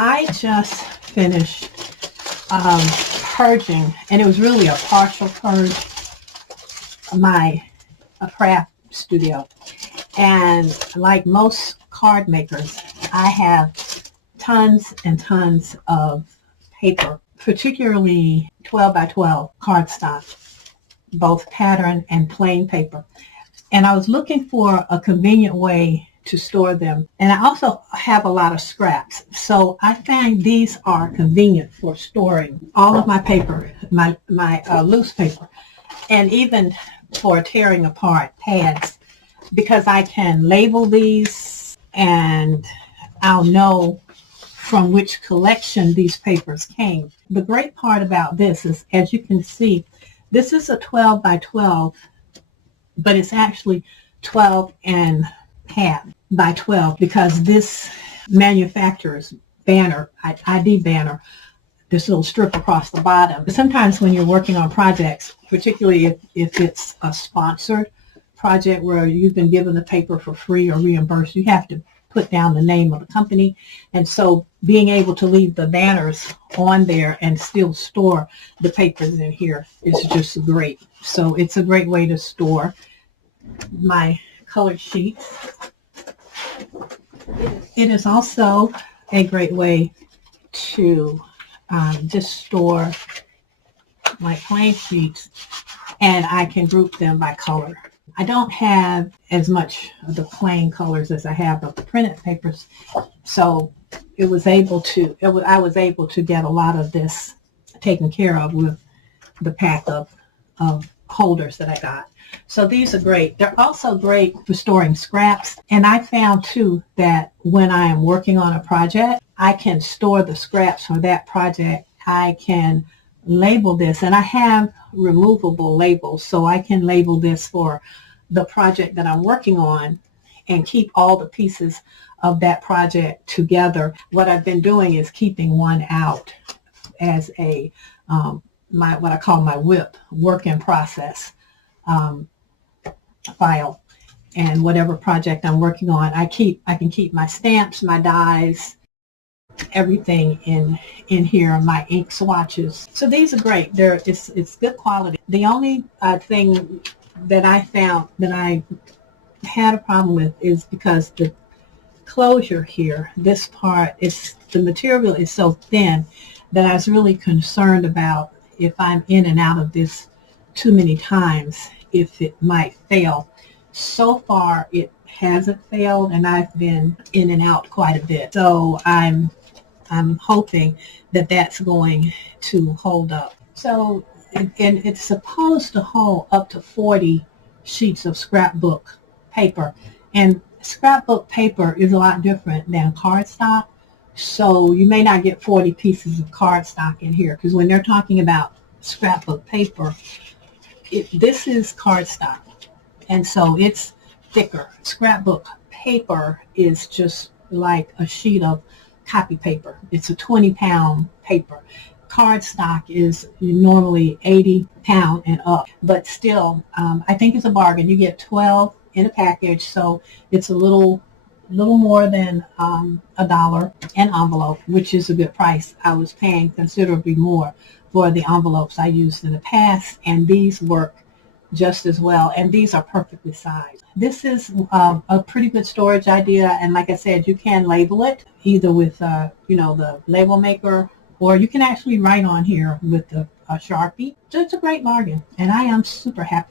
I just finished purging, and it was really a partial purge, my craft studio. And like most card makers, I have tons and tons of paper, particularly 12 by 12 cardstock, both pattern and plain paper. And I was looking for a convenient way to store them. And I also have a lot of scraps. So I find these are convenient for storing all of my paper, my loose paper, and even for tearing apart pads, because I can label these and I'll know from which collection these papers came. The great part about this is, as you can see, this is a 12 by 12, but it's actually 12 and a half by 12, because this manufacturer's banner, ID banner, this little strip across the bottom. Sometimes when you're working on projects, particularly if it's a sponsored project where you've been given the paper for free or reimbursed, you have to put down the name of the company. And so being able to leave the banners on there and still store the papers in here is just great. So it's a great way to store my colored sheets. It is also a great way to just store my plain sheets, and I can group them by color. I don't have as much of the plain colors as I have of the printed papers, so I was able to get a lot of this taken care of with the pack of holders that I got. So these are great. They're also great for storing scraps. And I found too that when I am working on a project, I can store the scraps for that project. I can label this, and I have removable labels, so I can label this for the project that I'm working on and keep all the pieces of that project together. What I've been doing is keeping one out as a what I call my WIP, work in process file. And whatever project I'm working on, I can keep my stamps, my dies, everything in here, my ink swatches. So these are great. It's good quality. The only thing that I found that I had a problem with is because the closure here, this part, the material is so thin that I was really concerned about if I'm in and out of this too many times, if it might fail. So far it hasn't failed, and I've been in and out quite a bit. So I'm hoping that that's going to hold up. So and it's supposed to hold up to 40 sheets of scrapbook paper. And scrapbook paper is a lot different than cardstock. So you may not get 40 pieces of cardstock in here, because when they're talking about scrapbook paper, this is cardstock. And so it's thicker. Scrapbook paper is just like a sheet of copy paper. It's a 20-pound paper. Cardstock is normally 80-pound and up, but still, I think it's a bargain. You get 12 in a package, so it's a little more than $1 an envelope, which is a good price. I was paying considerably more for the envelopes I used in the past, and these work just as well, and these are perfectly sized. This is a pretty good storage idea, and like I said, you can label it either with the label maker, or you can actually write on here with a Sharpie. So it's a great bargain, and I am super happy.